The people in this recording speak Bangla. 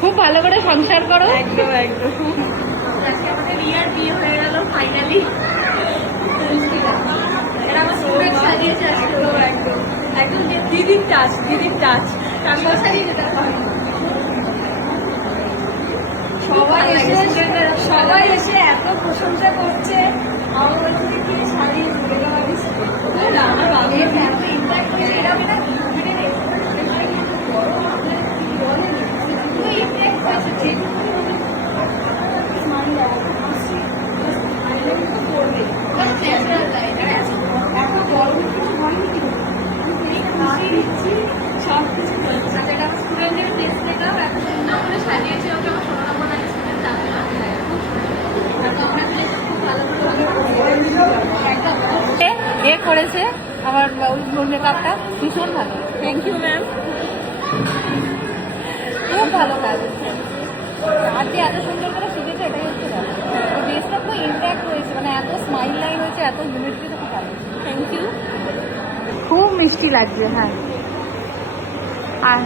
খুব ভালো করে সংসার করো। একদম একদম। আজকে আমাদের রিয়ার বিয়ে হয়ে গেল ফাইনালি। এরা আমার স্টুডেন্ট সাজিয়েছে আজকে। একদম একদম দিদির টাচ, দিদির টাচ। কাঙ্গল সাজিয়ে যেতে হয়। সবাই এসে এত প্রশংসা করছে, আমার বলছে কি শাড়ি আমার বাবির এত ইম্প্যাক্ট হয়েছে, এটা আমি না সব কিছু স্টুডেন্টের ড্রেস দেখলাম, এত সুন্দর করে সাজিয়েছে ওকে আমার সোনা বোনের স্টুডেন্ট যাবে না। এ করেছে আমার ওর মেকআপটা ভীষণ ভালো। Thank you ma'am. খুব ভালো কাজ। আর যে এত সুন্দর করে শিখেছে এটাই হচ্ছে ব্যাপার। ড্রেসটা খুব ইম্প্যাক্ট হয়েছে, মানে এত স্মাইল লাইন হয়েছে, এত ইউনিটি তো খুব ভালো। Thank you. খুব মিষ্টি লাগছে। হ্যাঁ, আর